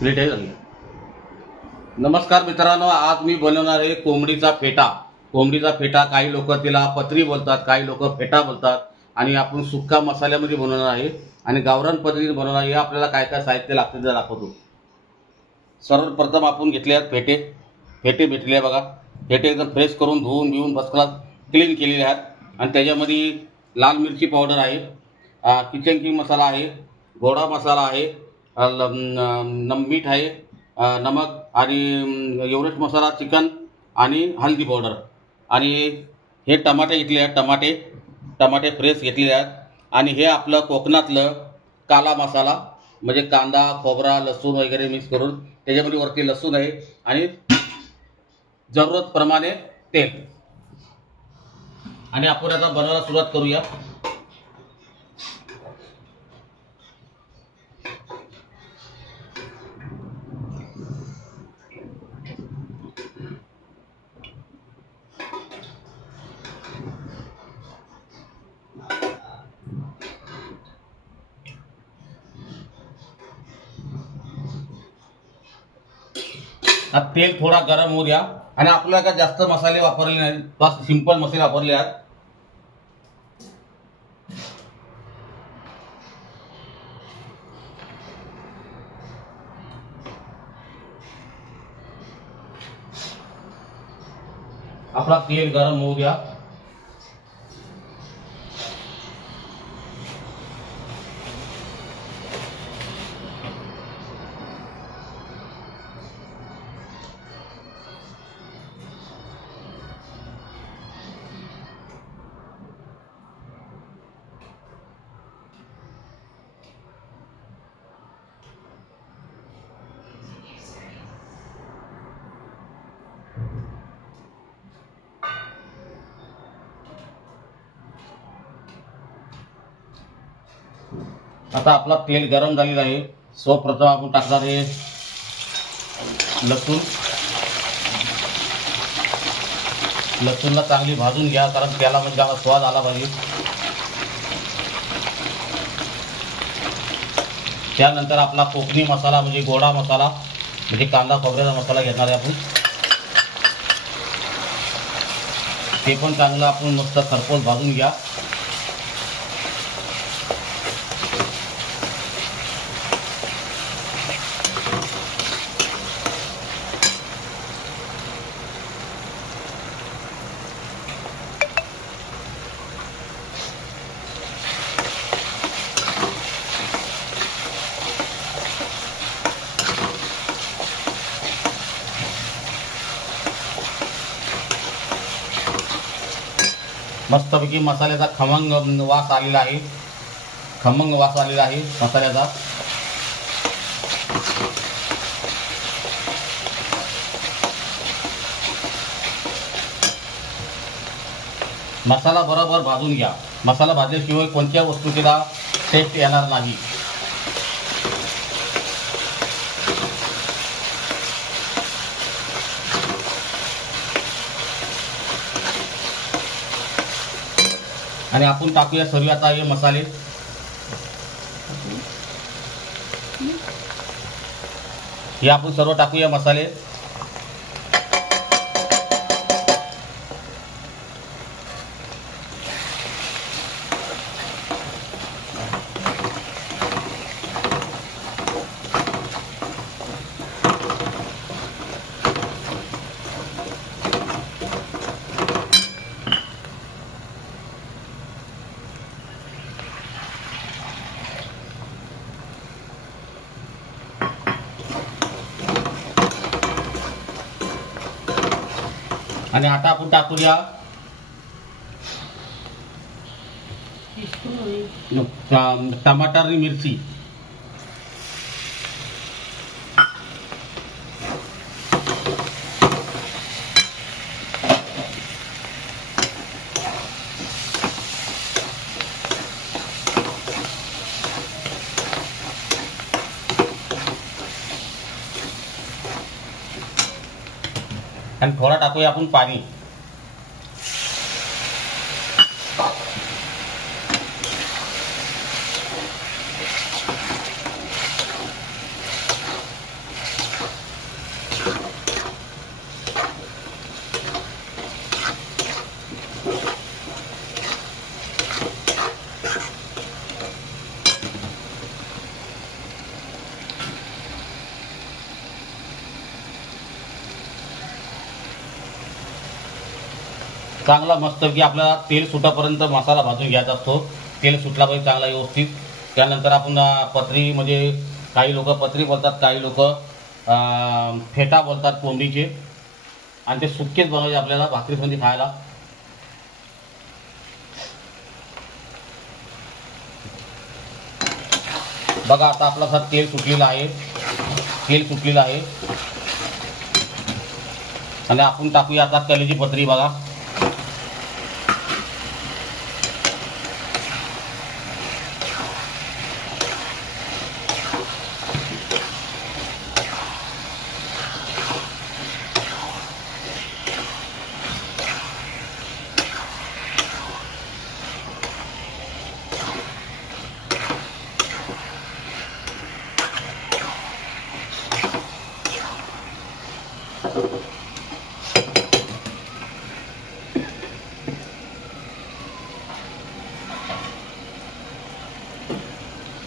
Plate आहे झाली। नमस्कार मित्रांनो, आज मी बनवणार आहे कोंबडीचा फेटा। कोंबडीचा फेटा काही लोक तिला पत्री बोलतात, काही लोक फेटा बोलतात आणि आपण सुक्का मसाल्यामध्ये बनवणार आहे आणि गावरान पद्धतीने बनवणार आहे। आपल्याला काय काय साहित्य लागते ते दाखवतो। सर्वप्रथम आपण घेतले आहेत फेटे भेटले आहे बघा। फेटे एकदम फ्रेश करून धुवून बिवून बसला क्लीन केलेले आहेत आणि त्याच्यामध्ये लाल मिरची पावडर आहे, किचन किंग मसाला आहे, गोडा मसाला आहे, मीठ आहे, नमक आणि एव्हरेस्ट मसाला, चिकन आणि हल्दी पावडर आणि हे टमाटे घेतले आहेत। टमाटे फ्रेश घेतलेले आहेत आणि हे आपलं कोकणातलं काला मसाला म्हणजे कांदा, खोबरा, लसूण वगैरे मिक्स करून त्याच्यामध्ये वरती लसूण आहे आणि जरूरत प्रमाणे तेल। आणि आपण आता बनवायला सुरुवात करूया। आता तेल थोडा गरम होऊ द्या आणि आपल्याला काय जास्त मसाले वापरले नाही, बस सिंपल मसाले वापरले आहेत। आपला तेल गरम होऊ द्या। आता आपला तेल गरम झालेला आहे। सर्वप्रथम आपण टाकणार आहे लसूणला चांगली भाजून घ्या, कारण त्याला म्हणजे जरा स्वाद आला पाहिजे। त्यानंतर आपला कोकणी मसाला म्हणजे गोडा मसाला म्हणजे कांदा खोबऱ्याचा मसाला घेणार आहे आपण। ते पण चांगलं आपण मस्त खरपूस भाजून घ्या। मस्तपैकी मसाल्याचा खमंग वास आलेला आहे, मसाल्याचा। मसाला बरोबर भाजून घ्या। मसाला भाजल्याशिवाय कोणत्या वस्तूला टेस्ट येणार नाही। आणि आपण टाकूया सर्व आता हे मसाले। हे आपण सर्व टाकूया मसाले। आणि आता आपण टाकूया टमाटर आणि मिरची। आणि थोडा टाकूया आपण पाणी। चांगला मस्त की आपल्याला तेल सुटापर्यंत मसाला भाजून घ्यायचा असतो. तेल सुटला पाहिजे चांगला व्यवस्थित. त्यानंतर आपण पत्री म्हणजे काही लोक पत्री बोलतात, काही लोक फेटा बोलतात कोंबडीचे, आणि ते सुक्केच बनवायचे आपल्याला भाकरीमध्ये खायला. बघा आता आपला तेल सुटलेलं आहे, तेल सुटलेलं आहे. आणि आपण टाकूया आता कलेची पत्री. बघा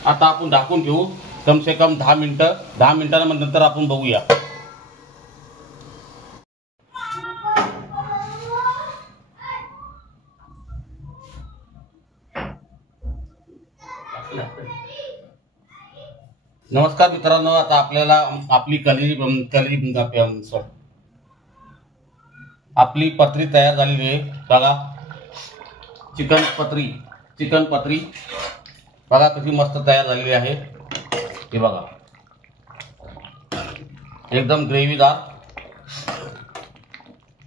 आता आपण ढाकून ठेवू कम से कम 10 मिनिटं. 10 मिनिटांनंतर आपण बघूया. नमस्कार मित्रांनो, आता आपल्याला आपली आपली पत्री तयार झालेली आहे. बघा चिकन पत्री बघा कशी मस्त तयार झालेली आहे. हे बघा एकदम ग्रेव्हीदार.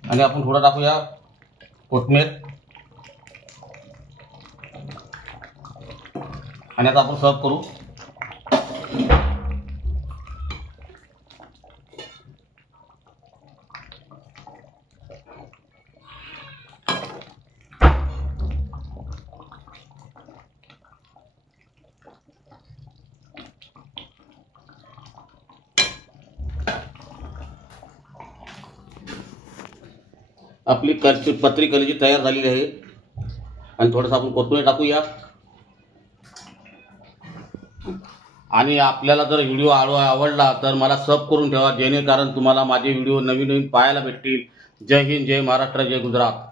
आणि आपण थोडं टाकूया कोथिंबीर. आणि आता आपण सर्व करू. आपली पत्री कलेची तयार झालेली आहे. आणि थोडंसं आपण कोथिंबीर टाकूया. आणि आपल्याला जर व्हिडिओ आवडला तर मला सब करून ठेवा, जेणेकरून तुम्हाला माझे व्हिडिओ नवीन पाहायला भेटतील. जय हिंद, जय महाराष्ट्र, जय गुजरात.